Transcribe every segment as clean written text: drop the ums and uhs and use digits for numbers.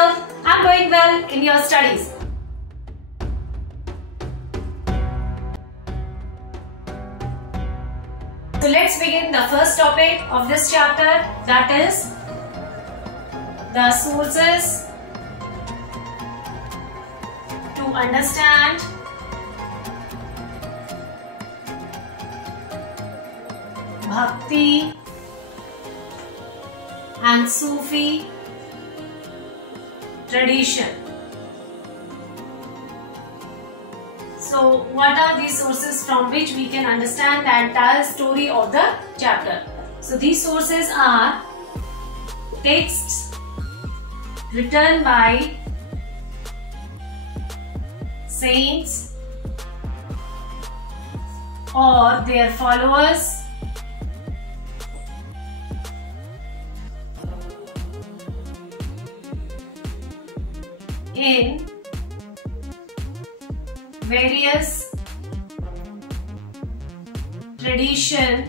hope I'm doing well in your studies. So let's begin the first topic of this chapter, that is the sources to understand Bhakti and Sufi tradition. So what are these sources from which we can understand the entire story of the chapter? So these sources are texts written by saints or their followers in various tradition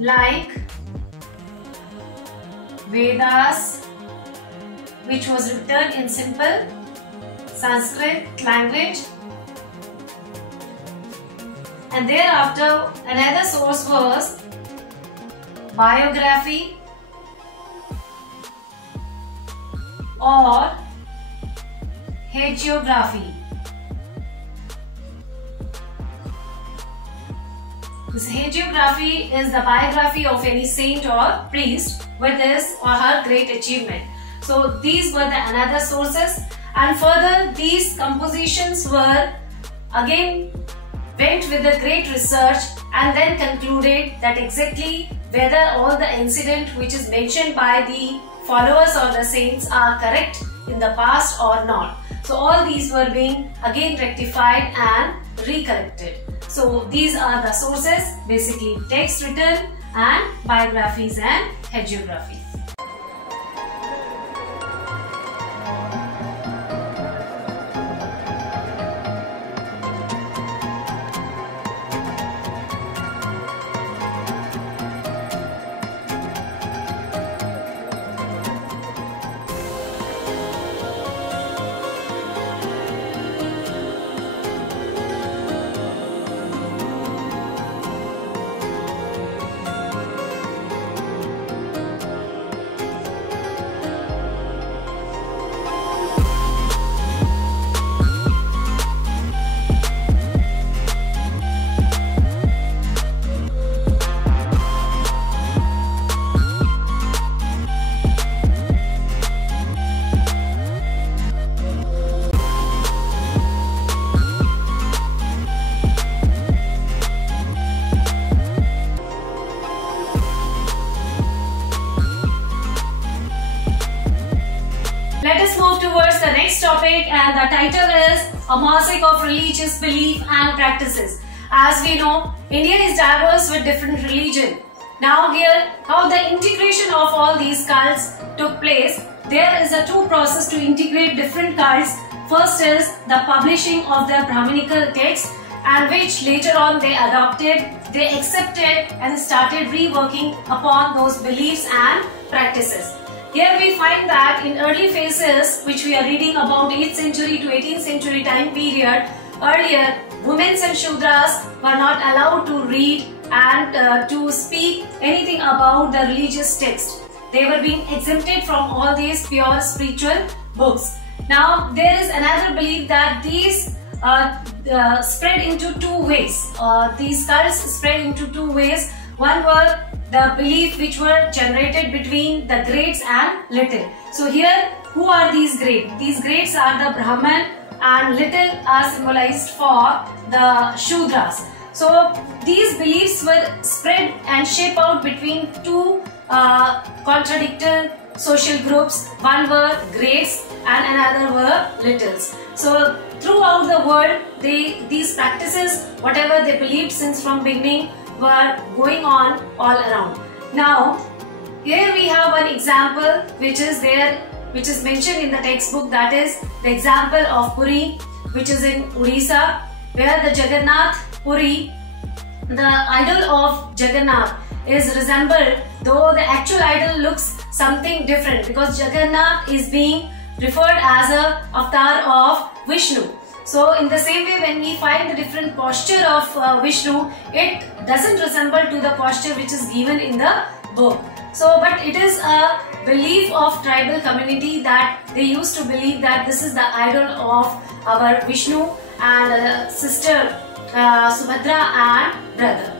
like Vedas, which was written in simple Sanskrit language, and thereafter another source was biography or hagiography. This hagiography is the biography of any saint or priest with his or her great achievement. So these were the another sources, and further these compositions were again went with a great research and then concluded that exactly whether all the incident which is mentioned by the followers or the saints are correct in the past or not. So all these were being again rectified and recorrected. So these are the sources, basically text written and biographies and hagiographies. Let us move towards the next topic, and the title is A Mosaic of Religious Belief and Practices. As we know, India is diverse with different religion. Now here, how the integration of all these cults took place. There is a two process to integrate different cults. First is the publishing of the Brahminical text, and which later on they adopted, they accepted and started reworking upon those beliefs and practices. Here we find that in early phases, which we are reading about 8th century to 18th century time period, earlier women and Shudras were not allowed to read and to speak anything about the religious text. They were being exempted from all these pure spiritual books. Now there is another belief that these spread into two ways. These cults spread into two ways. One were the belief which were generated between the greats and little. So here, who are these greats? These greats are the Brahman and little are symbolized for the Shudras. So these beliefs were spread and shaped out between two contradictory social groups. One were greats and another were littles. So throughout the world, these practices, whatever they believed since from beginning, were going on all around. Now, here we have one example which is there, which is mentioned in the textbook, that is the example of Puri, which is in Odisha, where the Jagannath Puri, the idol of Jagannath, is resembled, though the actual idol looks something different, because Jagannath is being referred as a avatar of Vishnu. So in the same way, when we find the different posture of Vishnu, it doesn't resemble to the posture which is given in the book. So, but it is a belief of tribal community that they used to believe that this is the idol of our Vishnu and sister Subhadra and brother.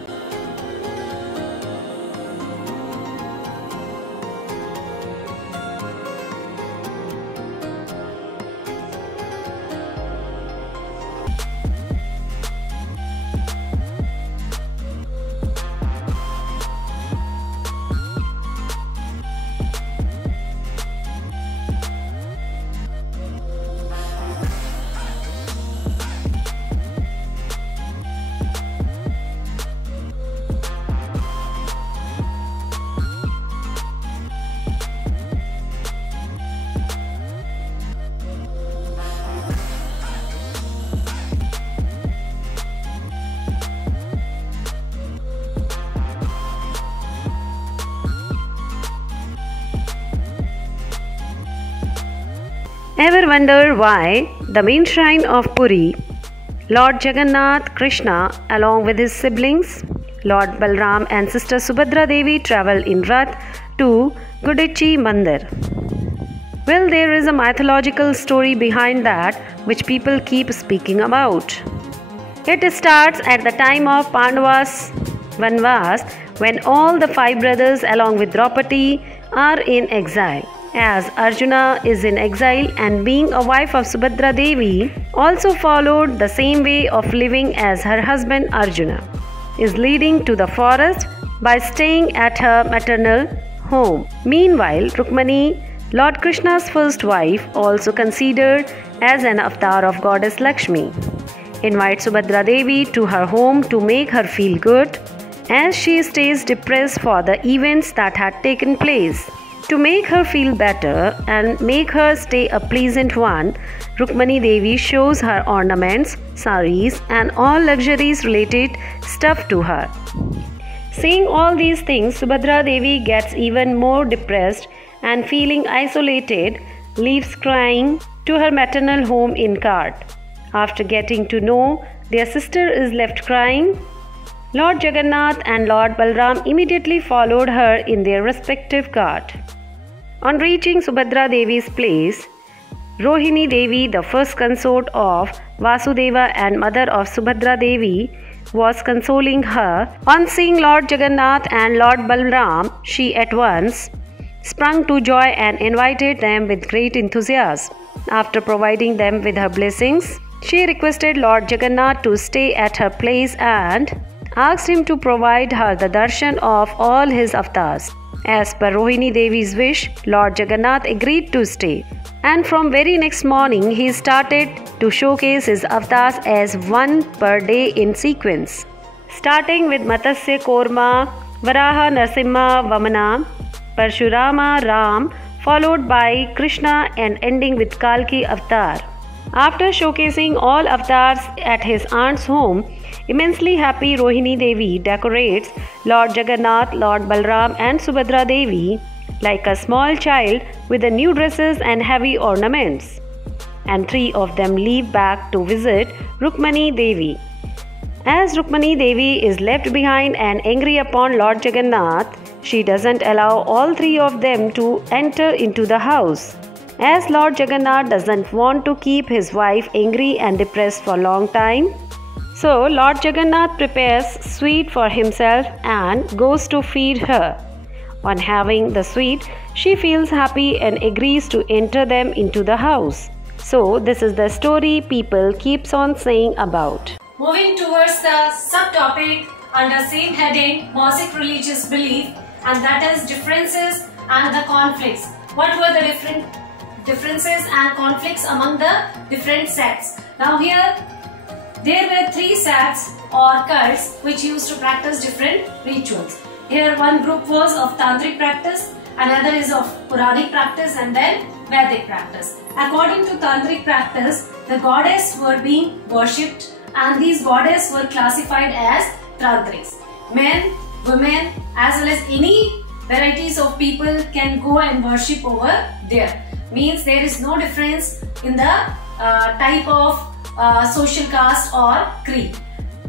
Ever wonder why the main shrine of Puri, Lord Jagannath Krishna along with his siblings, Lord Balram and sister Subhadra Devi travel in Rath to Gudichi Mandir? Well, there is a mythological story behind that which people keep speaking about. It starts at the time of Pandavas Vanvas, when all the 5 brothers along with Draupadi are in exile. As Arjuna is in exile and being a wife of Subhadra Devi also followed the same way of living as her husband Arjuna, is leading to the forest by staying at her maternal home. Meanwhile, Rukmani, Lord Krishna's first wife, also considered as an avatar of goddess Lakshmi, invites Subhadra Devi to her home to make her feel good as she stays depressed for the events that had taken place. To make her feel better and make her stay a pleasant one, Rukmani Devi shows her ornaments, saris and all luxuries related stuff to her. Seeing all these things, Subhadra Devi gets even more depressed and feeling isolated, leaves crying to her maternal home in cart. After getting to know their sister is left crying, Lord Jagannath and Lord Balram immediately followed her in their respective cart. On reaching Subhadra Devi's place, Rohini Devi, the first consort of Vasudeva and mother of Subhadra Devi, was consoling her. On seeing Lord Jagannath and Lord Balram, she at once sprung to joy and invited them with great enthusiasm. After providing them with her blessings, she requested Lord Jagannath to stay at her place and asked him to provide her the darshan of all his avatars. As per Rohini Devi's wish, Lord Jagannath agreed to stay, and from very next morning he started to showcase his avatars as one per day in sequence, starting with Matsya Kurma, Varaha Narasimha Vamana, Parshurama Ram, followed by Krishna and ending with Kalki avatar. After showcasing all avatars at his aunt's home, immensely happy Rohini Devi decorates Lord Jagannath, Lord Balram and Subhadra Devi like a small child with the new dresses and heavy ornaments. And 3 of them leave back to visit Rukmani Devi. As Rukmani Devi is left behind and angry upon Lord Jagannath, she doesn't allow all 3 of them to enter into the house, as Lord Jagannath doesn't want to keep his wife angry and depressed for a long time. So Lord Jagannath prepares sweet for himself and goes to feed her. On having the sweet, she feels happy and agrees to enter them into the house. So this is the story people keeps on saying about. Moving towards the subtopic under same heading, Mosaic religious belief, and that is differences and the conflicts. What were the differences and conflicts among the different sects? Now here, there were 3 sects or cults which used to practice different rituals. Here one group was of Tantric practice, another is of Puranic practice and then Vedic practice. According to Tantric practice, the goddess were being worshipped and these goddesses were classified as Tantrics. Men, women as well as any varieties of people can go and worship over there. Means there is no difference in the type of social caste or creed.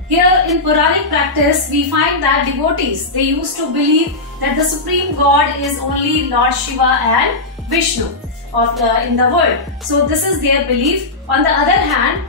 Here in Puranic practice, we find that devotees, they used to believe that the supreme god is only Lord Shiva and Vishnu in the world. So this is their belief. On the other hand,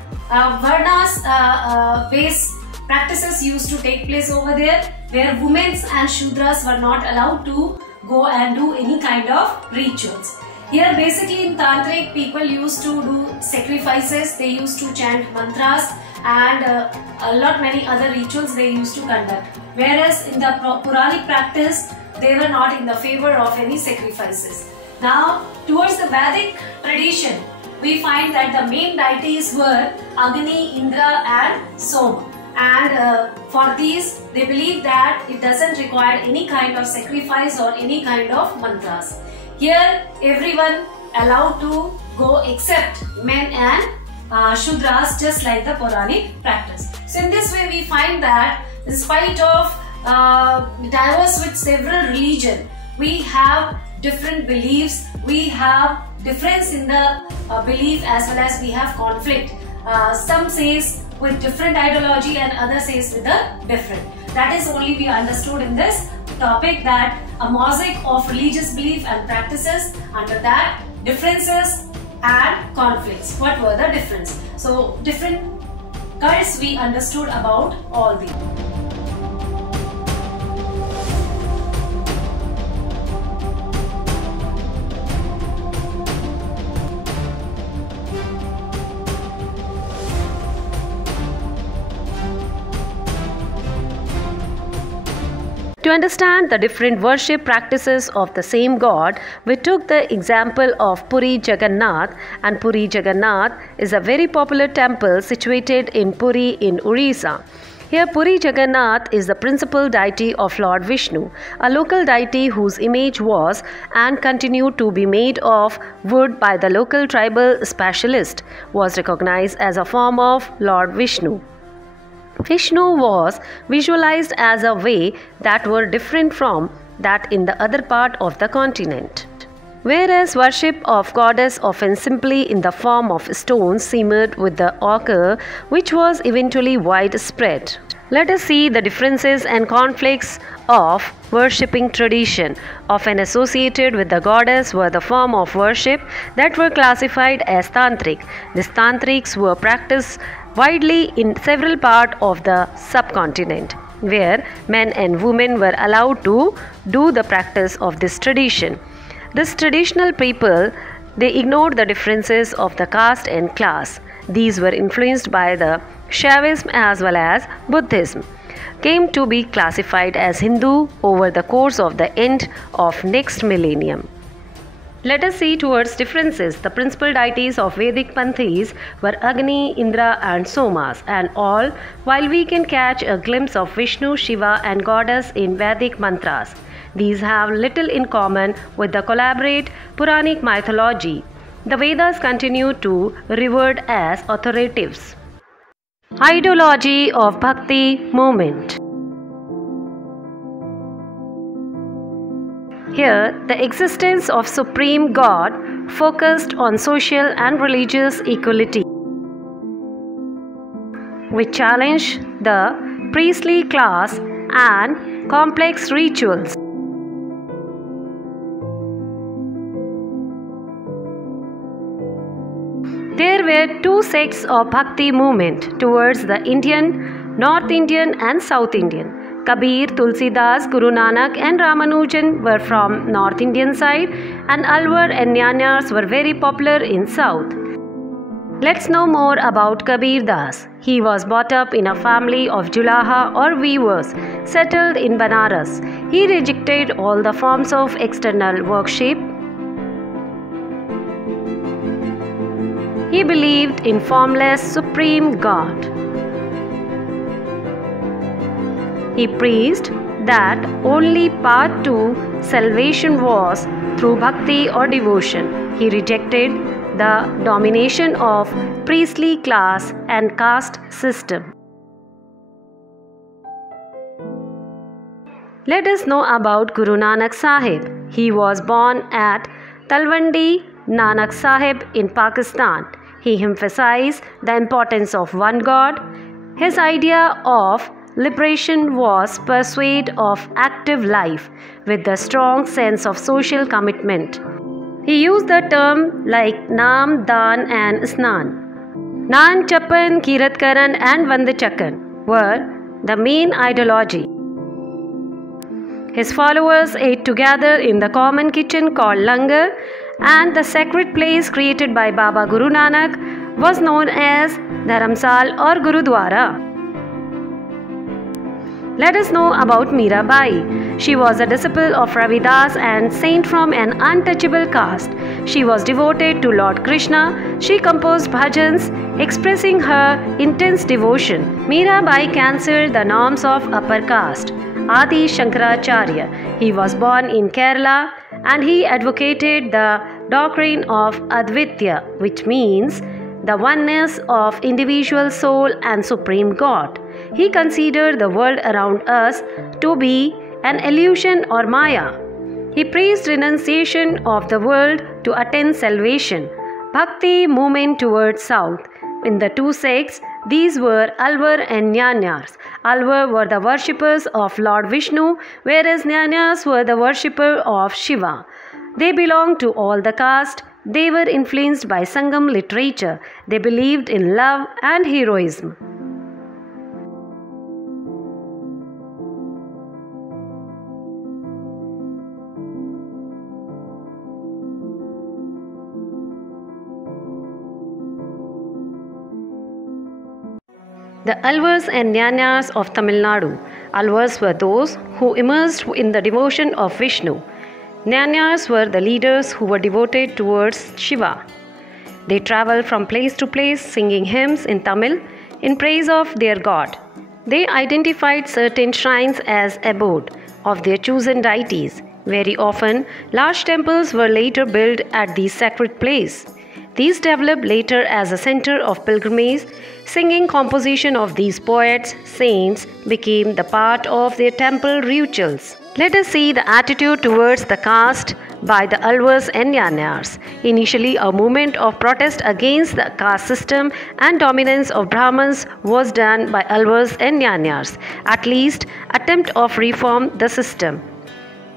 Varnas based practices used to take place over there, where women and Shudras were not allowed to go and do any kind of rituals. Here basically in Tantric, people used to do sacrifices, they used to chant mantras and a lot many other rituals they used to conduct. Whereas in the Puranic practice, they were not in the favor of any sacrifices. Now towards the Vedic tradition, we find that the main deities were Agni, Indra and Soma. And for these, they believe that it doesn't require any kind of sacrifice or any kind of mantras. Here, everyone allowed to go except men and Shudras, just like the Puranic practice. So in this way, we find that in spite of diverse with several religions, we have different beliefs, we have difference in the belief as well as we have conflict. Some says with different ideology and others says with a different. That is only we understood in this topic, that a mosaic of religious belief and practices, under that differences and conflicts. What were the difference? So different cults we understood about all these. To understand the different worship practices of the same god, we took the example of Puri Jagannath, and Puri Jagannath is a very popular temple situated in Puri in Orissa. Here Puri Jagannath is the principal deity of Lord Vishnu, a local deity whose image was and continued to be made of wood by the local tribal specialist, was recognized as a form of Lord Vishnu. Vishnu was visualized as a way that were different from that in the other part of the continent. Whereas worship of goddess often simply in the form of stones simmered with the ochre, which was eventually widespread. Let us see the differences and conflicts of worshipping tradition. Often associated with the goddess were the form of worship that were classified as tantric. These tantrics were practiced widely in several parts of the subcontinent, where men and women were allowed to do the practice of this tradition. This traditional people, they ignored the differences of the caste and class. These were influenced by the Shaivism as well as Buddhism, came to be classified as Hindu over the course of the end of next millennium. Let us see towards differences. The principal deities of Vedic Panthis were Agni, Indra and Somas, and all, while we can catch a glimpse of Vishnu, Shiva and goddess in Vedic mantras. These have little in common with the collaborate Puranic mythology. The Vedas continue to revered as authoritative. Ideology of Bhakti movement. Here, the existence of Supreme God focused on social and religious equality, which challenged the priestly class and complex rituals. There were two sects of Bhakti movement towards the Indian, North Indian and South Indian. Kabir, Tulsidas, Guru Nanak and Ramanujan were from North Indian side, and Alwar and Nyanyars were very popular in South. Let's know more about Kabir Das. He was brought up in a family of Julaha or weavers settled in Banaras. He rejected all the forms of external worship. He believed in formless Supreme God. He preached that only path to salvation was through bhakti or devotion. He rejected the domination of priestly class and caste system. Let us know about Guru Nanak Sahib. He was born at Talwandi, Nanak Sahib in Pakistan. He emphasized the importance of one God. His idea of liberation was pursuit of active life with a strong sense of social commitment. He used the term like Naam, Daan and Snan. Nan Chapan, Kirat Karan and Vandachakan were the main ideology. His followers ate together in the common kitchen called Langar, and the sacred place created by Baba Guru Nanak was known as Dharamsal or Gurudwara. Let us know about Mirabai. She was a disciple of Ravidas and saint from an untouchable caste. She was devoted to Lord Krishna. She composed bhajans expressing her intense devotion. Mirabai cancelled the norms of upper caste. Adi Shankaracharya. He was born in Kerala and he advocated the doctrine of Advitya, which means the oneness of individual soul and supreme God. He considered the world around us to be an illusion or Maya. He praised renunciation of the world to attain salvation. Bhakti movement towards south. In the two sects, these were Alvar and Jnanias. Alvar were the worshippers of Lord Vishnu, whereas Jnanias were the worshippers of Shiva. They belonged to all the caste. They were influenced by Sangam literature. They believed in love and heroism. The Alvars and Jnanias of Tamil Nadu. Alvars were those who immersed in the devotion of Vishnu. Jnanias were the leaders who were devoted towards Shiva. They traveled from place to place singing hymns in Tamil in praise of their god. They identified certain shrines as abode of their chosen deities. Very often, large temples were later built at these sacred places. These developed later as a center of pilgrimage. Singing composition of these poets, saints became the part of their temple rituals. Let us see the attitude towards the caste by the Alvars and Jnanias. Initially, a movement of protest against the caste system and dominance of Brahmins was done by Alvars and Jnanias. At least, attempt of reform the system.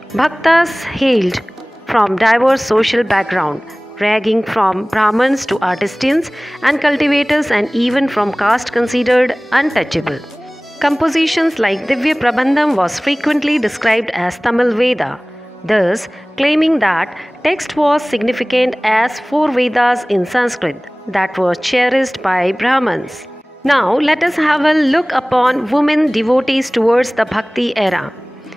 Bhaktas hailed from diverse social background, ranging from Brahmins to artisans and cultivators and even from caste considered untouchable. Compositions like Divya Prabandham was frequently described as Tamil Veda, thus claiming that text was significant as 4 Vedas in Sanskrit that were cherished by Brahmins. Now let us have a look upon women devotees towards the Bhakti era.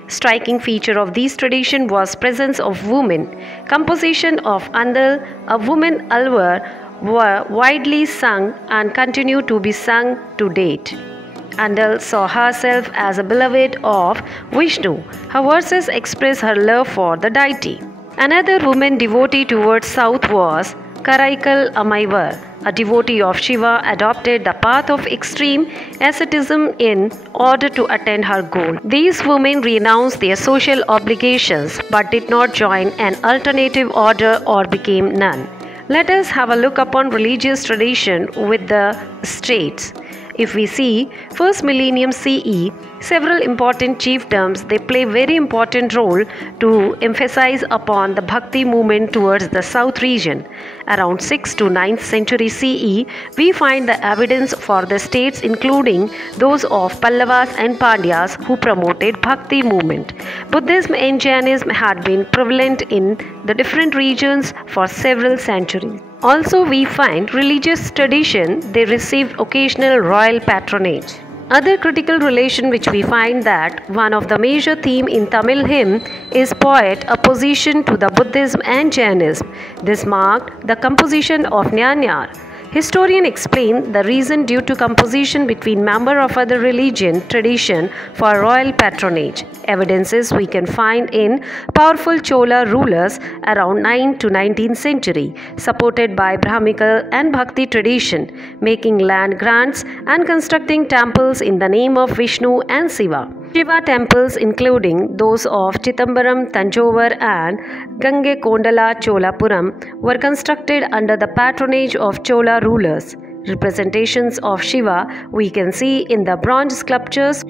Striking feature of this tradition was presence of women. Composition of Andal, a woman Alvar, were widely sung and continue to be sung to date. Andal saw herself as a beloved of Vishnu. Her verses express her love for the deity. Another woman devotee towards south was Karaikal Amaivar. A devotee of Shiva adopted the path of extreme asceticism in order to attain her goal. These women renounced their social obligations but did not join an alternative order or became nun. Let us have a look upon religious tradition with the states. If we see first millennium CE, several important chiefdoms, they play very important role to emphasize upon the Bhakti movement towards the south region. Around 6th to 9th century CE, we find the evidence for the states including those of Pallavas and Pandyas who promoted Bhakti movement. Buddhism and Jainism had been prevalent in the different regions for several centuries. Also, we find religious tradition, they received occasional royal patronage. Other critical relation which we find that one of the major theme in Tamil hymn is poet opposition to the Buddhism and Jainism. This marked the composition of Jnaniar. Historian explain the reason due to composition between member of other religion tradition for royal patronage. Evidences we can find in powerful Chola rulers around 9th to 19th century, supported by Brahmical and Bhakti tradition, making land grants and constructing temples in the name of Vishnu and Shiva. Shiva temples, including those of Chittambaram, Tanjore, and Gangekondala Cholapuram, were constructed under the patronage of Chola rulers. Representations of Shiva we can see in the bronze sculptures.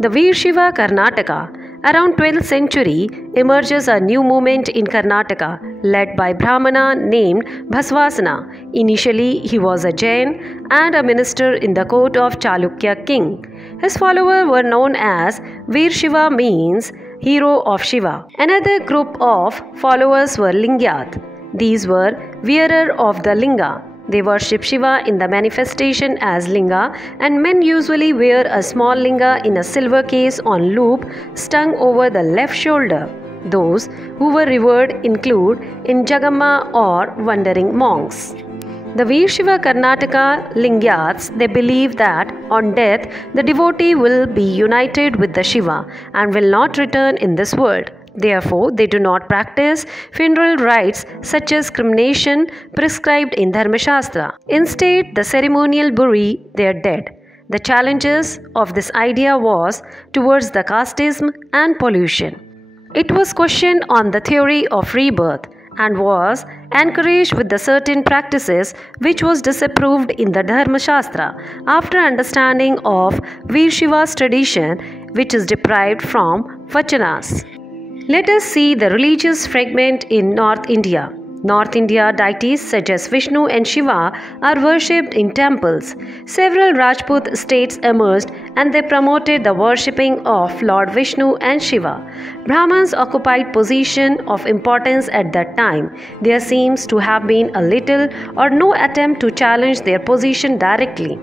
The Veer Shiva Karnataka. Around 12th century emerges a new movement in Karnataka led by Brahmana named Bhasvasana. Initially he was a Jain and a minister in the court of Chalukya king. His followers were known as Veer Shiva, means hero of Shiva. Another group of followers were Lingyat. These were wearer of the Linga. They worship Shiva in the manifestation as Linga, and men usually wear a small Linga in a silver case on loop strung over the left shoulder. Those who were revered include Injagamma or wandering monks. The Veer Shiva Karnataka Lingyats, they believe that on death the devotee will be united with the Shiva and will not return in this world. Therefore, they do not practice funeral rites such as cremation prescribed in Dharmashastra. Instead, the ceremonial bury their dead. The challenges of this idea was towards the casteism and pollution. It was questioned on the theory of rebirth and was encouraged with the certain practices which was disapproved in the Dharmashastra after understanding of Veer Shiva's tradition, which is derived from Vachanas. Let us see the religious fragment in North India. North India deities such as Vishnu and Shiva are worshipped in temples. Several Rajput states emerged and they promoted the worshipping of Lord Vishnu and Shiva. Brahmins occupied position of importance at that time. There seems to have been a little or no attempt to challenge their position directly.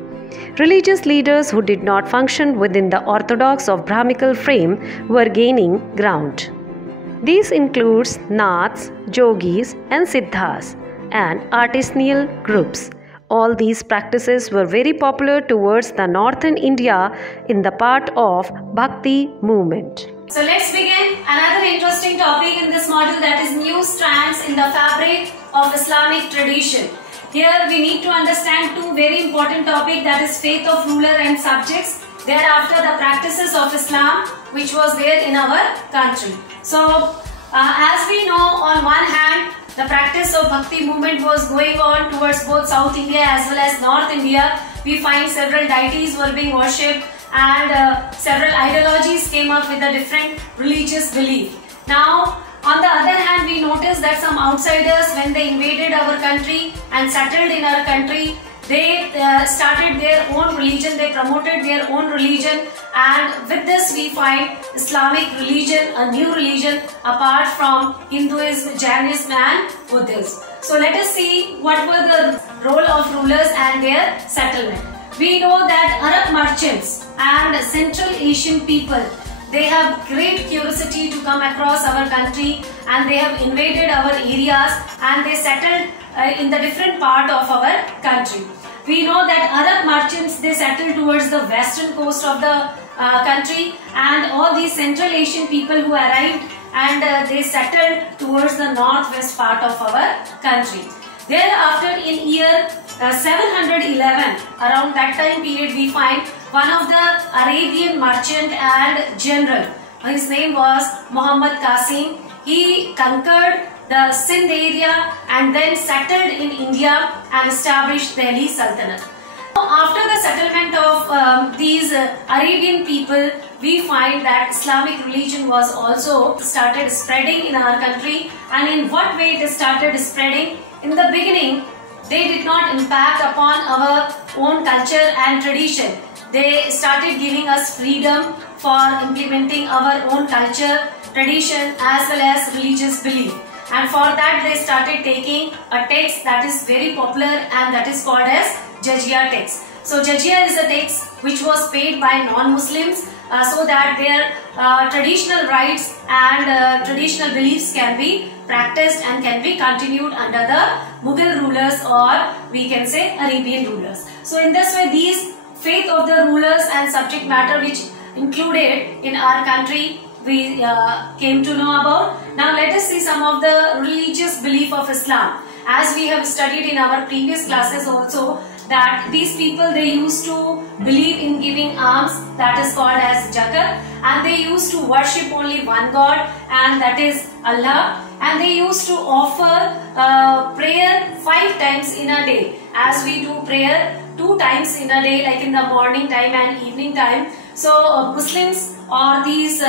Religious leaders who did not function within the orthodox or Brahmical frame were gaining ground. These includes Naths, Yogis and Siddhas and artisanal groups. All these practices were very popular towards the northern India in the part of Bhakti movement. So let's begin another interesting topic in this module, that is new strands in the fabric of Islamic tradition. Here we need to understand two very important topics, that is faith of ruler and subjects. Thereafter the practices of Islam which was there in our country. So as we know, on one hand the practice of Bhakti movement was going on towards both South India as well as North India. We find several deities were being worshipped and several ideologies came up with a different religious belief. Now on the other hand, we notice that some outsiders, when they invaded our country and settled in our country, they started their own religion, they promoted their own religion, and with this we find Islamic religion, a new religion apart from Hinduism, Jainism and Buddhism. So let us see what were the role of rulers and their settlement. We know that Arab merchants and Central Asian people, they have great curiosity to come across our country and they have invaded our areas and they settled in the different part of our country. We know that Arab merchants, they settled towards the western coast of the country, and all these Central Asian people who arrived and they settled towards the northwest part of our country. Thereafter in year 711, around that time period, we find one of the Arabian merchant and general. His name was Muhammad Qasim. He conquered the Sindh area and then settled in India and established Delhi Sultanate. After the settlement of these Arabian people, we find that Islamic religion was also started spreading in our country. And in what way it started spreading? In the beginning, they did not impact upon our own culture and tradition. They started giving us freedom for implementing our own culture, tradition as well as religious belief. And for that they started taking a text that is very popular and that is called as Jizya text. So Jizya is a text which was paid by non-Muslims so that their traditional rights and traditional beliefs can be practiced and can be continued under the Mughal rulers, or we can say Arabian rulers. So in this way, these faith of the rulers and subject matter which included in our country we came to know about. Now let us see some of the religious belief of Islam. As we have studied in our previous classes also, that these people, they used to believe in giving alms, that is called as zakat, and they used to worship only one God, and that is Allah, and they used to offer prayer 5 times in a day, as we do prayer 2 times in a day, like in the morning time and evening time. So Muslims or these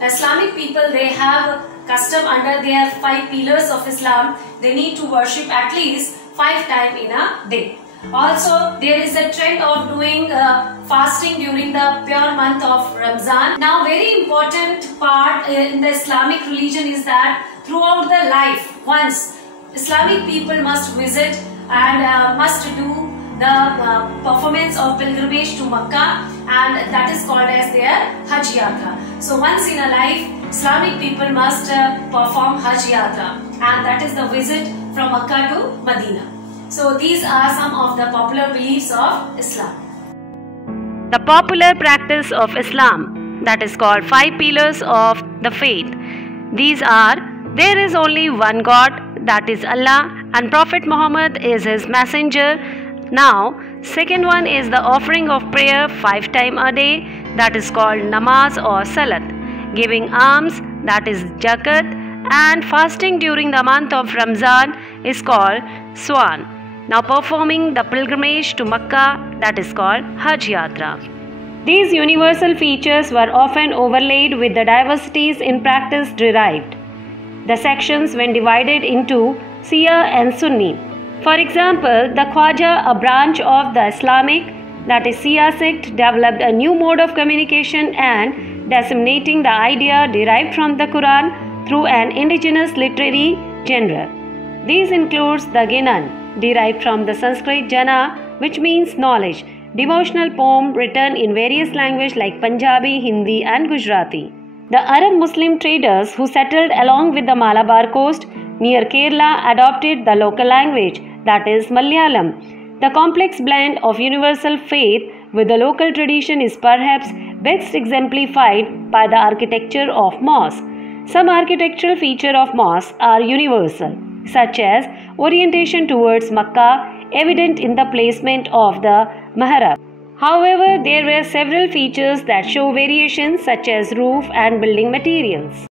Islamic people, they have custom under their 5 pillars of Islam, they need to worship at least 5 times in a day. Also, there is a trend of doing fasting during the pure month of Ramzan. Now, very important part in the Islamic religion is that throughout the life, once Islamic people must visit and must do the performance of pilgrimage to Makkah, and that is called as their Hajj Yatra. So once in a life, Islamic people must perform Hajj Yatra, and that is the visit from Makkah to Medina. So these are some of the popular beliefs of Islam. The popular practice of Islam, that is called 5 pillars of the faith. These are: there is only one God, that is Allah, and Prophet Muhammad is his messenger. Now, second one is the offering of prayer 5 times a day, that is called namaz or salat. Giving alms, that is zakat, and fasting during the month of Ramzan is called Swan. Now performing the pilgrimage to Makkah, that is called Hajj Yatra. These universal features were often overlaid with the diversities in practice derived. The sections were divided into Shia and Sunni. For example, the Khwaja, a branch of the Islamic, that is Shia sect, developed a new mode of communication and disseminating the idea derived from the Quran through an indigenous literary genre. These includes the Ginan, derived from the Sanskrit jana, which means knowledge, devotional poem written in various languages like Punjabi, Hindi and Gujarati. The Arab Muslim traders who settled along with the Malabar coast near Kerala adopted the local language, that is Malayalam. The complex blend of universal faith with the local tradition is perhaps best exemplified by the architecture of mosques. Some architectural features of mosques are universal, such as orientation towards Makkah, evident in the placement of the mihrab. However, there were several features that show variations, such as roof and building materials.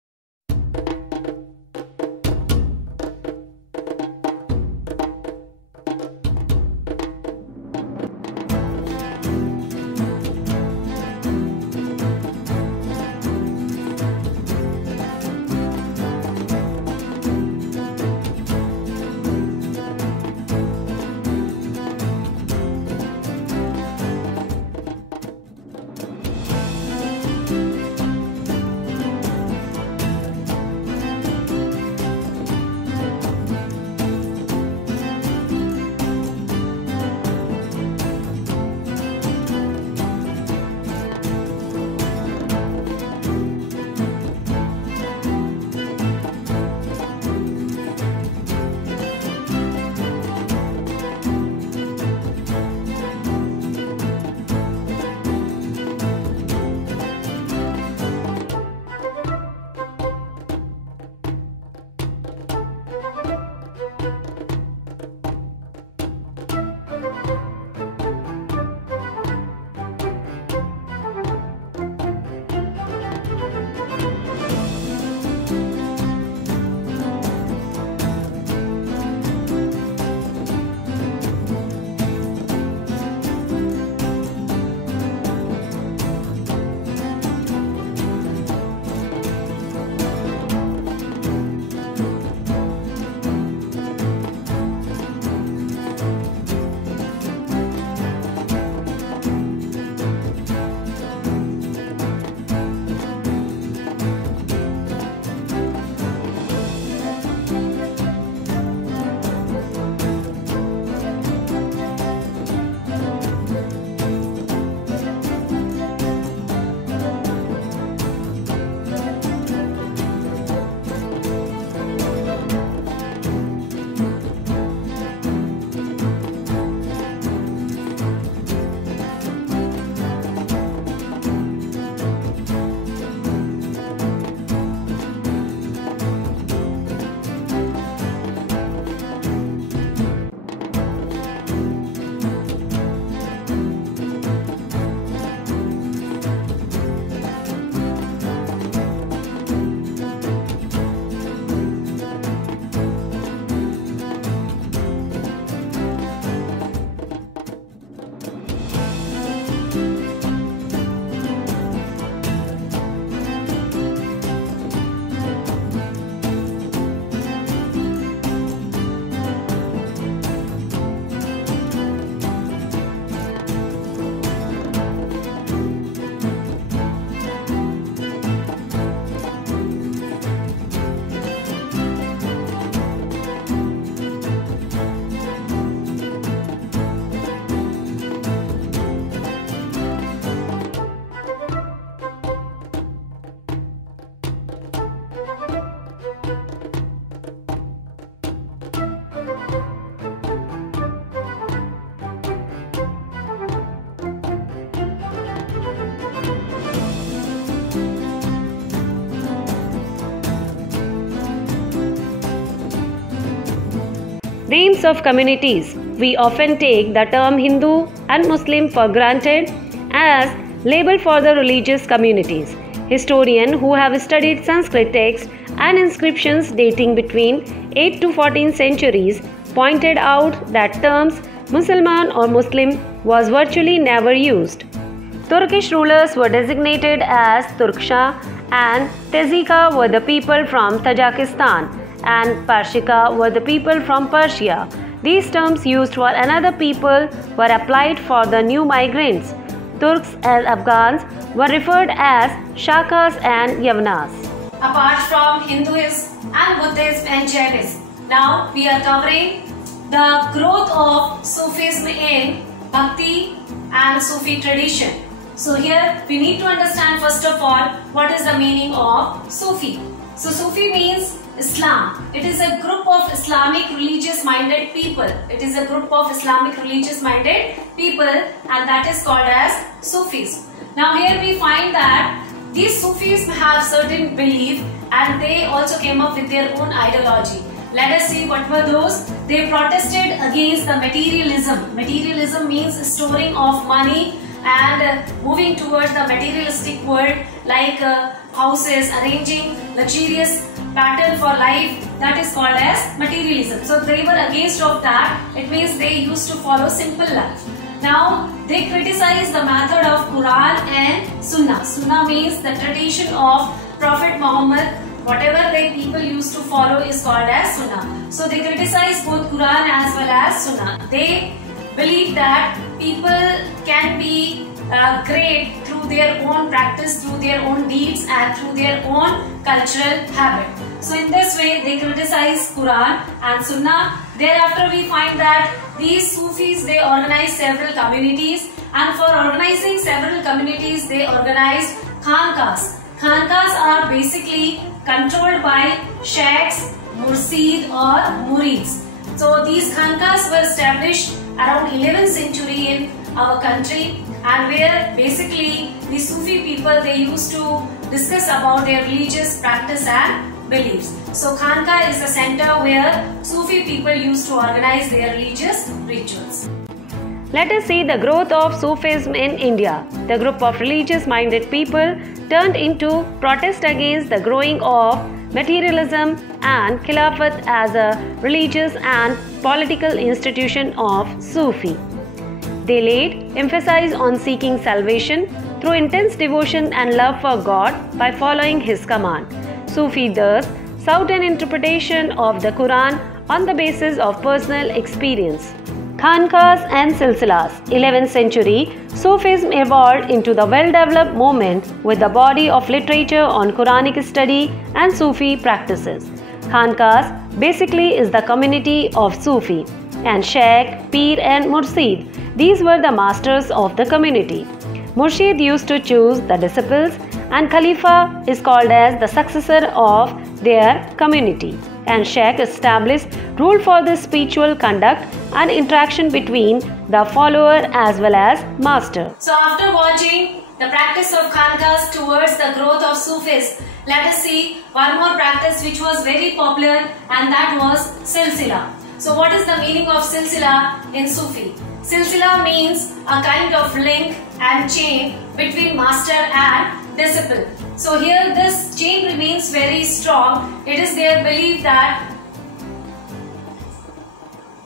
Names of communities. We often take the term Hindu and Muslim for granted as label for the religious communities. Historians who have studied Sanskrit texts and inscriptions dating between 8th to 14th centuries pointed out that terms Musalman or Muslim was virtually never used. Turkish rulers were designated as Turksha and Tezika were the people from Tajikistan and Parshika were the people from Persia. These terms used for another people were applied for the new migrants. Turks and Afghans were referred as Shakas and Yavanas. Apart from Hinduism and Buddhism and Jainism, now we are covering the growth of Sufism in Bhakti and Sufi tradition. So here we need to understand first of all what is the meaning of Sufi. So Sufi means Islam. It is a group of Islamic religious minded people. It is a group of Islamic religious minded people and that is called as Sufis. Now here we find that these Sufis have certain belief and they also came up with their own ideology. Let us see what were those. They protested against the materialism. Materialism means storing of money and moving towards the materialistic world like houses, arranging luxurious pattern for life, that is called as materialism. So they were against of that. It means they used to follow simple life. Now they criticize the method of Quran and Sunnah. Sunnah means the tradition of Prophet Muhammad. Whatever they people used to follow is called as Sunnah. So they criticize both Quran as well as Sunnah. They believe that people can be great through their own practice, through their own deeds and through their own cultural habit. So in this way they criticize Quran and Sunnah. Thereafter we find that these Sufis, they organize several communities and for organizing several communities they organized Khankas. Khankas are basically controlled by sheikhs, mursid or murids. So these Khankas were established around 11th century in our country and where basically the Sufi people, they used to discuss about their religious practice and beliefs. So Khanka is the center where Sufi people used to organize their religious rituals. Let us see the growth of Sufism in India. The group of religious-minded people turned into protest against the growing of materialism and Khilafat as a religious and political institution of Sufi. They laid emphasis on seeking salvation through intense devotion and love for God by following His command. Sufi thus sought an interpretation of the Quran on the basis of personal experience. Khankas and Silsilas. 11th century, Sufism evolved into the well-developed movement with a body of literature on Quranic study and Sufi practices. Khankas basically is the community of Sufi and Sheikh, Pir and Murshid. These were the masters of the community. Murshid used to choose the disciples and Khalifa is called as the successor of their community. And Sheikh established rule for the spiritual conduct and interaction between the follower as well as master. So after watching the practice of Khankas towards the growth of Sufis, let us see one more practice which was very popular and that was Silsila. So what is the meaning of Silsila in Sufi? Silsila means a kind of link and chain between master and disciple. So here this chain remains very strong. It is their belief that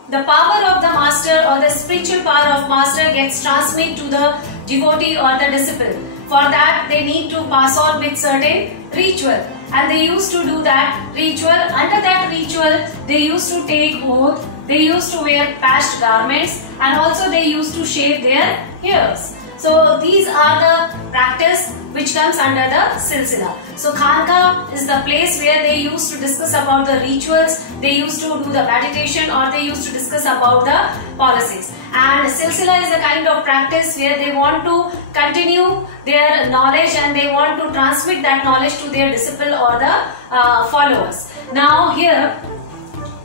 the power of the master or the spiritual power of master gets transmitted to the devotee or the disciple. For that they need to pass on with certain ritual and they used to do that ritual. Under that ritual they used to take oath, they used to wear patched garments and also they used to shave their hairs. So these are the practice which comes under the Silsila. So Khanka is the place where they used to discuss about the rituals, they used to do the meditation or they used to discuss about the policies. And Silsila is a kind of practice where they want to continue their knowledge and they want to transmit that knowledge to their disciple or the followers. Now here,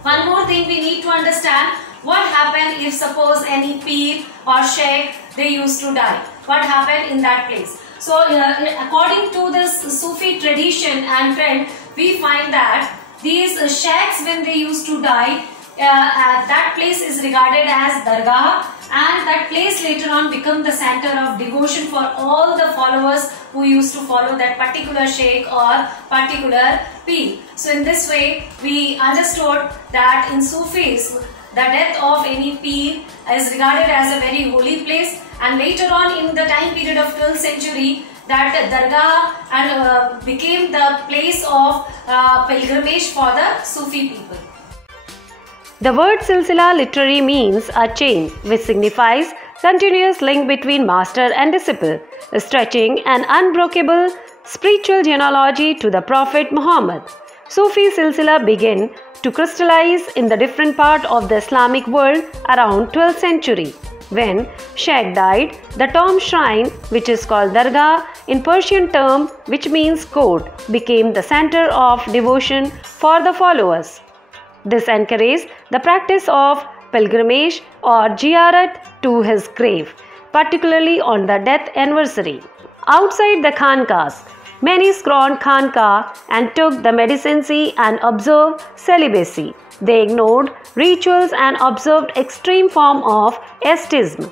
one more thing we need to understand. What happened if suppose any Pir or Sheikh, they used to die? What happened in that place? So according to this Sufi tradition and trend, we find that these Sheikhs, when they used to die, that place is regarded as Dargah, and that place later on become the center of devotion for all the followers who used to follow that particular sheikh or particular peer. So in this way we understood that in Sufis the death of any peer is regarded as a very holy place, and later on in the time period of 12th century that Dargah and became the place of pilgrimage for the Sufi people. The word silsila literally means a chain, which signifies continuous link between master and disciple, stretching an unbreakable spiritual genealogy to the Prophet Muhammad. Sufi silsila began to crystallize in the different part of the Islamic world around 12th century. When Sheikh died, the tomb shrine, which is called Dargah in Persian term, which means court, became the center of devotion for the followers. This encouraged the practice of pilgrimage or ziyarat to his grave, particularly on the death anniversary. Outside the khanqahs, many scorned khanqah and took the medicency and observed celibacy. They ignored rituals and observed extreme form of ascetism.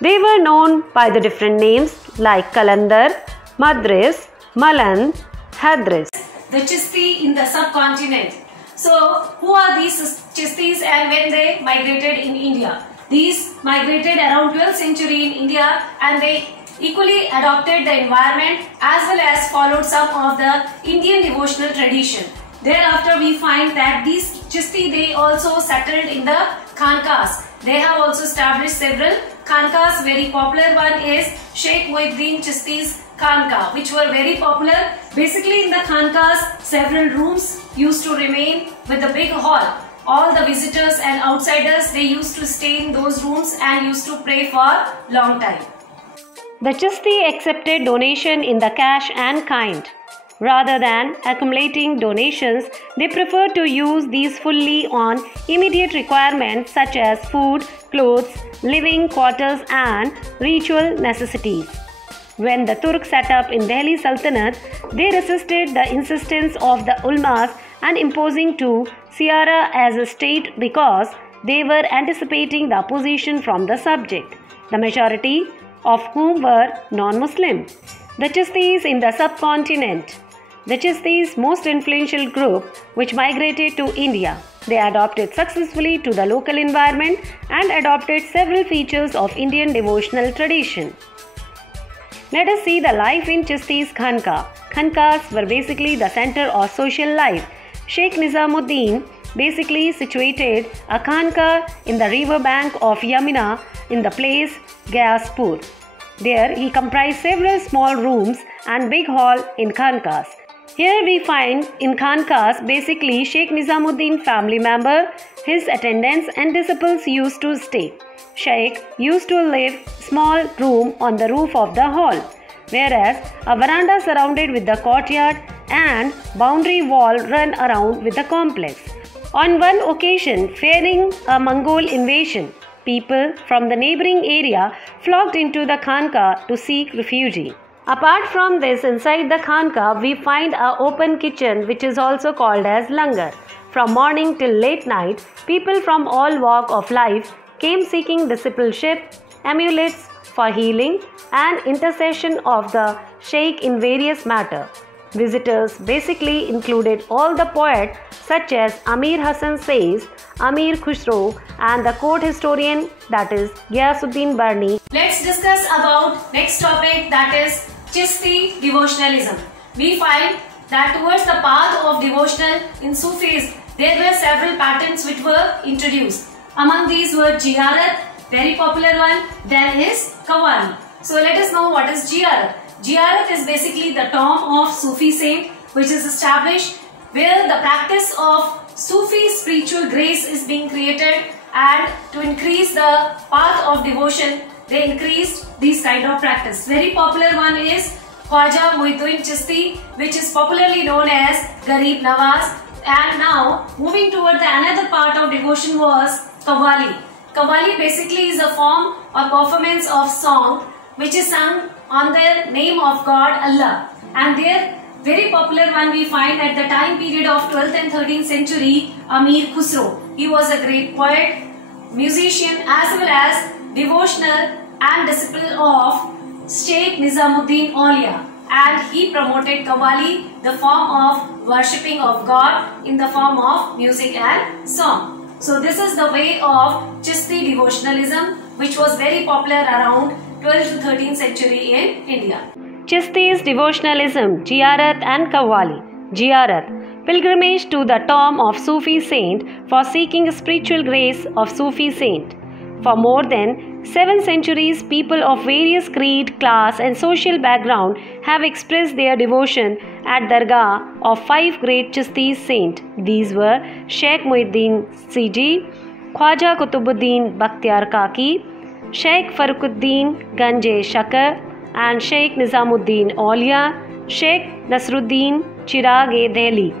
They were known by the different names like Qalandar, Madris, Malan, Hadris. The Chisti in the subcontinent. So, who are these Chistis and when they migrated in India? These migrated around 12th century in India, and they equally adopted the environment as well as followed some of the Indian devotional tradition. Thereafter, we find that these Chisti, they also settled in the khanqahs. They have also established several khanqahs. Very popular one is Sheikh Muhyiddin Chisti's khanqah, which were very popular. Basically in the khanqahs, several rooms used to remain with the big hall. All the visitors and outsiders, they used to stay in those rooms and used to pray for long time. The Chisti accepted donation in the cash and kind. Rather than accumulating donations, they prefer to use these fully on immediate requirements such as food, clothes, living quarters and ritual necessities. When the Turks set up in Delhi Sultanate, they resisted the insistence of the ulmas and imposing to Siyara as a state because they were anticipating the opposition from the subject, the majority of whom were non-Muslim. The Chistis in the subcontinent. The Chistis, most influential group which migrated to India. They adopted successfully to the local environment and adopted several features of Indian devotional tradition. Let us see the life in Chisti's khanqah. Khanqahs were basically the center of social life. Sheikh Nizamuddin basically situated a khanqah in the river bank of Yamuna in the place Ghayaspur. There he comprised several small rooms and big hall in khanqahs. Here we find in khanqahs basically Sheikh Nizamuddin family member, his attendants and disciples used to stay. Sheikh used to live small room on the roof of the hall, whereas a veranda surrounded with the courtyard and boundary wall run around with the complex. On one occasion, fearing a Mongol invasion, people from the neighboring area flocked into the khanqah to seek refuge. Apart from this, inside the khanqah, we find an open kitchen which is also called as langar. From morning till late night, people from all walk of life came seeking discipleship, amulets for healing and intercession of the sheikh in various matters. Visitors basically included all the poets such as Amir Hassan Says, Amir Khusro and the court historian that is Ghiyasuddin Barni. Let's discuss about next topic, that is Chisti devotionalism. We find that towards the path of devotional in Sufis, there were several patterns which were introduced. Among these were Ziyarat, very popular one, then is Qawwali. So let us know what is Ziyarat. Ziyarat is basically the tomb of Sufi saint which is established where the practice of Sufi spiritual grace is being created, and to increase the path of devotion, they increased these kind of practice. Very popular one is Khwaja Muhyiddin Chisti, which is popularly known as Garib Nawaz. And now moving toward the another part of devotion was Qawwali. Qawwali basically is a form or performance of song which is sung on the name of God Allah, and their very popular one we find at the time period of 12th and 13th century, Amir Khusro. He was a great poet, musician as well as devotional and disciple of Sheikh Nizamuddin Aulia, and he promoted Qawwali, the form of worshipping of God in the form of music and song. So this is the way of Chishti devotionalism, which was very popular around 12th to 13th century in India. Chishti's devotionalism, Ziyarat and Qawwali. Ziyarat, pilgrimage to the tomb of Sufi saint for seeking spiritual grace of Sufi saint. For more than 7 centuries, people of various creed, class and social background have expressed their devotion at Dargah of 5 great Chishti saints. These were Sheikh Muhyiddin Siji, Khwaja Qutubuddin Bakhtiar Kaki, Sheikh Farrukuddin Ganje Shakar and Sheikh Nizamuddin Aulia, Sheikh Nasruddin Chirag-e-Delhi.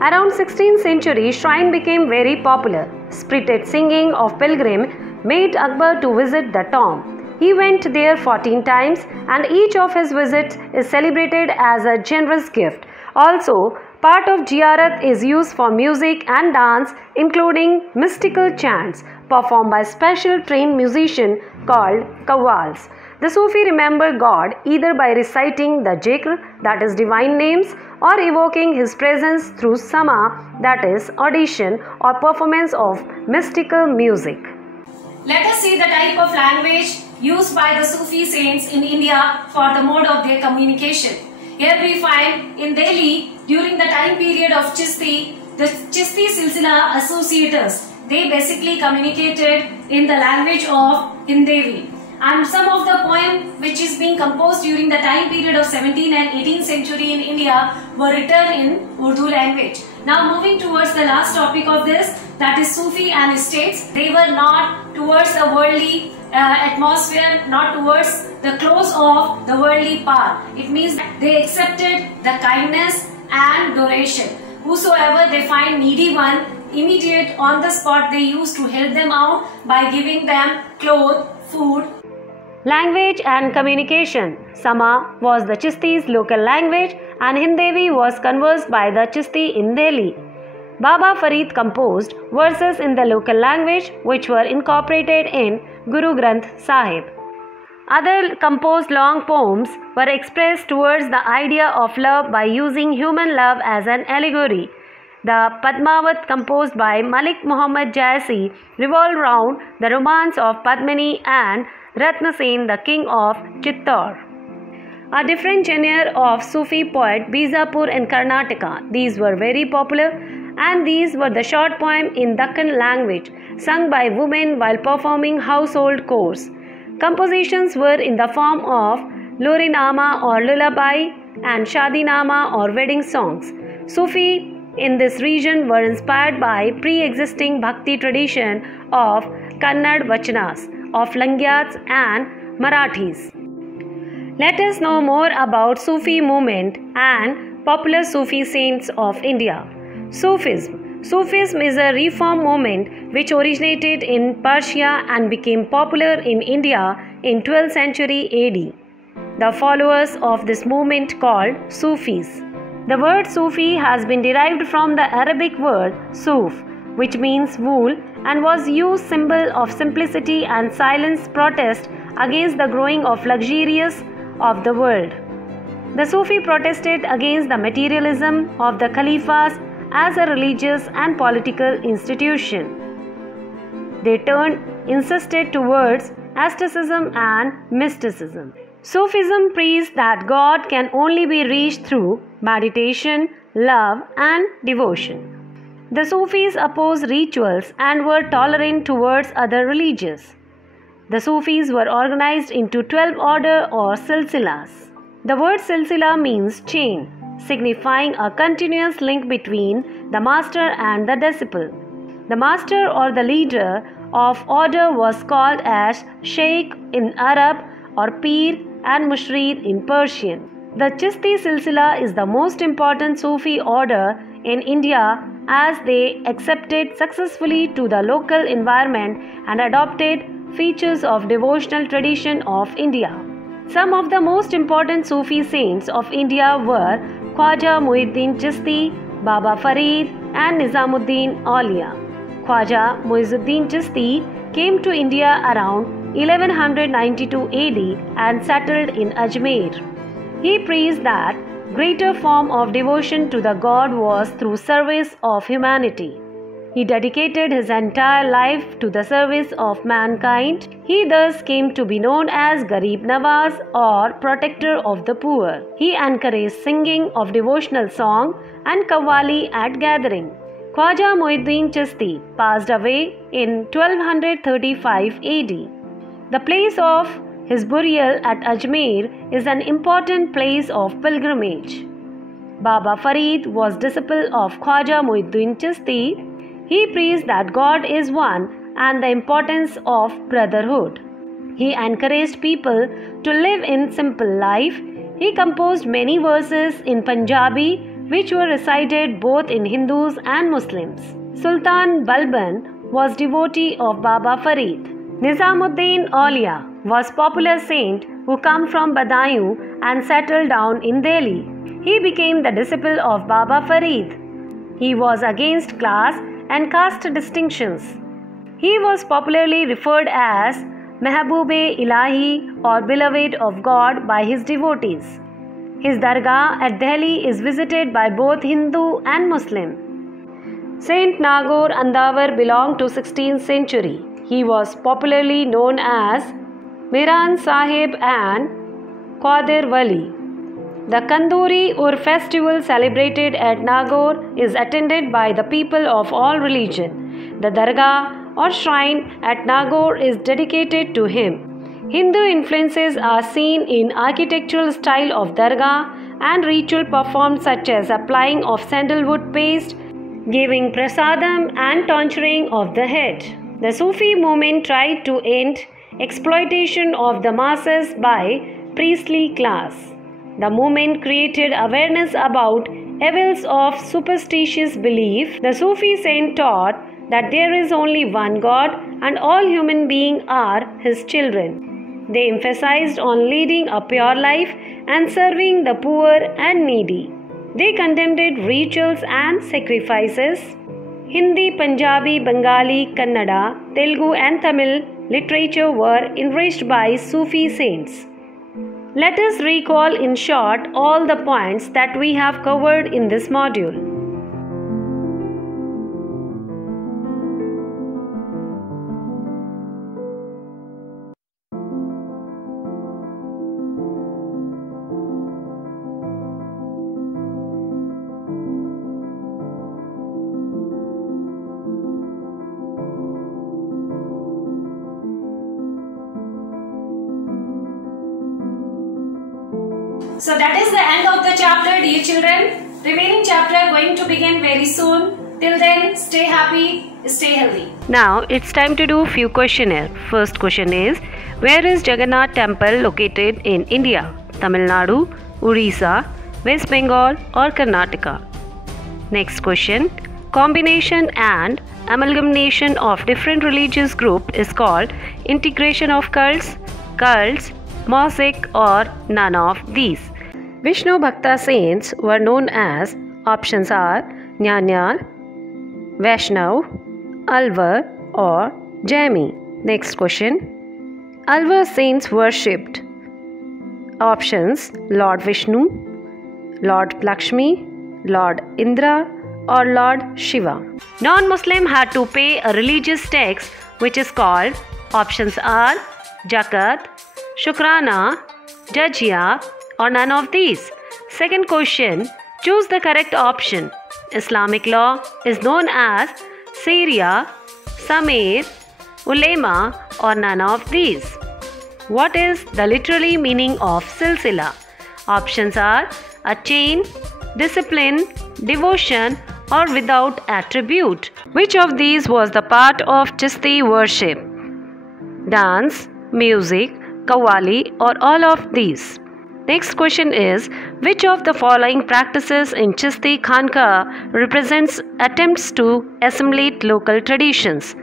Around 16th century, shrine became very popular. Spirited singing of pilgrim made Akbar to visit the tomb. He went there 14 times and each of his visits is celebrated as a generous gift. Also, part of Ziyarat is used for music and dance, including mystical chants performed by special trained musicians called Qawwals. The Sufi remember God either by reciting the Zikr, that is divine names, or evoking his presence through Sama, that is audition or performance of mystical music. Let us see the type of language used by the Sufi saints in India for the mode of their communication. Here we find in Delhi, during the time period of Chishti, the Chishti Silsila associators, they basically communicated in the language of Hindevi. And some of the poem which is being composed during the time period of 17th and 18th century in India were written in Urdu language. Now moving towards the last topic of this, that is Sufi and states. They were not towards the worldly atmosphere, not towards the close of the worldly path. It means they accepted the kindness and duration. Whosoever they find needy one, immediate on the spot they used to help them out by giving them clothes, food. Language and communication. Sama was the Chishti's local language and Hindevi was conversed by the Chishti in Delhi. Baba Farid composed verses in the local language which were incorporated in Guru Granth Sahib. Other composed long poems were expressed towards the idea of love by using human love as an allegory. The Padmavat composed by Malik Muhammad Jaisi revolved round the romance of Padmini and Ratnasen, the king of Chittor. A different genre of Sufi poet, Bijapur and Karnataka. These were very popular and these were the short poem in Dakkan language sung by women while performing household chores. Compositions were in the form of Lorinama or lullaby and Shadinama or wedding songs. Sufi in this region were inspired by pre-existing bhakti tradition of Kannad Vachanas, of Langyats and Marathis. Let us know more about Sufi movement and popular Sufi saints of India. Sufism. Sufism is a reform movement which originated in Persia and became popular in India in 12th century AD. The followers of this movement called Sufis. The word Sufi has been derived from the Arabic word Suf, which means wool, and was used symbol of simplicity and silence protest against the growing of luxurious of the world. The Sufi protested against the materialism of the Khalifas as a religious and political institution. They insisted towards asceticism and mysticism. Sufism preached that God can only be reached through meditation, love and devotion. The Sufis opposed rituals and were tolerant towards other religions. The Sufis were organized into 12 orders or silsilas. The word silsila means chain, signifying a continuous link between the master and the disciple. The master or the leader of order was called as Sheikh in Arab or Pir and Mushrid in Persian. The Chishti Silsila is the most important Sufi order in India as they accepted successfully to the local environment and adopted features of devotional tradition of India. Some of the most important Sufi saints of India were Khwaja Muhyiddin Chishti, Baba Farid and Nizamuddin Aulia. Khwaja Muizuddin Chishti came to India around 1192 AD and settled in Ajmer. He preached that greater form of devotion to the God was through service of humanity. He dedicated his entire life to the service of mankind. He thus came to be known as Garib Nawaz or protector of the poor. He encouraged singing of devotional song and qawwali at gathering. Khwaja Muizuddin Chishti passed away in 1235 AD. The place of his burial at Ajmer is an important place of pilgrimage. Baba Farid was disciple of Khwaja Muizuddin Chishti. He preached that God is one and the importance of brotherhood. He encouraged people to live in simple life. He composed many verses in Punjabi which were recited both in Hindus and Muslims. Sultan Balban was devotee of Baba Farid. Nizamuddin Aulia was popular saint who came from Badaयूं and settled down in Delhi. He became the disciple of Baba Farid. He was against class and caste distinctions. He was popularly referred as Mehboob-e-Ilahi or beloved of God by his devotees. His dargah at Delhi is visited by both Hindu and Muslim. Saint Nagore Andavar belonged to 16th century. He was popularly known as Miran Sahib and Qadir Wali. The Kanduri or festival celebrated at Nagore is attended by the people of all religion. The dargah or shrine at Nagore is dedicated to him. Hindu influences are seen in architectural style of dargah and ritual performed such as applying of sandalwood paste, giving prasadam and tonsuring of the head. The Sufi movement tried to end exploitation of the masses by priestly class. The movement created awareness about evils of superstitious belief. The Sufi saint taught that there is only one God and all human beings are his children. They emphasized on leading a pure life and serving the poor and needy. They condemned rituals and sacrifices. Hindi, Punjabi, Bengali, Kannada, Telugu and Tamil literature were enriched by Sufi saints. Let us recall in short all the points that we have covered in this module. So that is the end of the chapter, dear children. Remaining chapter going to begin very soon. Till then, stay happy, stay healthy. Now it's time to do few questionnaire. First question is, where is Jagannath Temple located in India? Tamil Nadu, Orissa, West Bengal or Karnataka? Next question, combination and amalgamation of different religious group is called integration of cults, mosaic or none of these. Vishnu Bhakta saints were known as, options are Jnanyal, Vaishnav, Alvar or Jaimi. Next question, Alvar saints worshipped, options Lord Vishnu, Lord Lakshmi, Lord Indra or Lord Shiva. Non-Muslim had to pay a religious tax which is called, options are Zakat, Shukrana, Jizya or none of these. Second question, choose the correct option. Islamic law is known as Sharia, Samir, Ulema or none of these. What is the literary meaning of silsila? Options are a chain, discipline, devotion or without attribute. Which of these was the part of Chishti worship? Dance, music, qawwali or all of these. Next question is, which of the following practices in Chishti Khanka represents attempts to assimilate local traditions?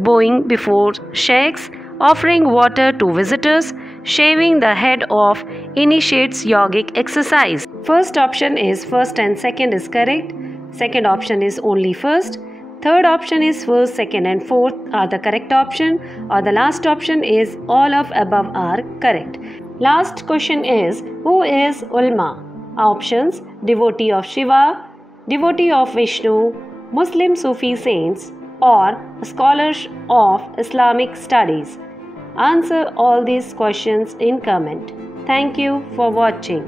Bowing before sheikhs, offering water to visitors, shaving the head off initiates yogic exercise. First option is first and second is correct. Second option is only first. third option is first, second and fourth are the correct option, or the last option is all of above are correct. Last question is, who is ulma? Options: devotee of Shiva, devotee of Vishnu, Muslim Sufi saints, or scholars of Islamic studies. Answer all these questions in comment. Thank you for watching.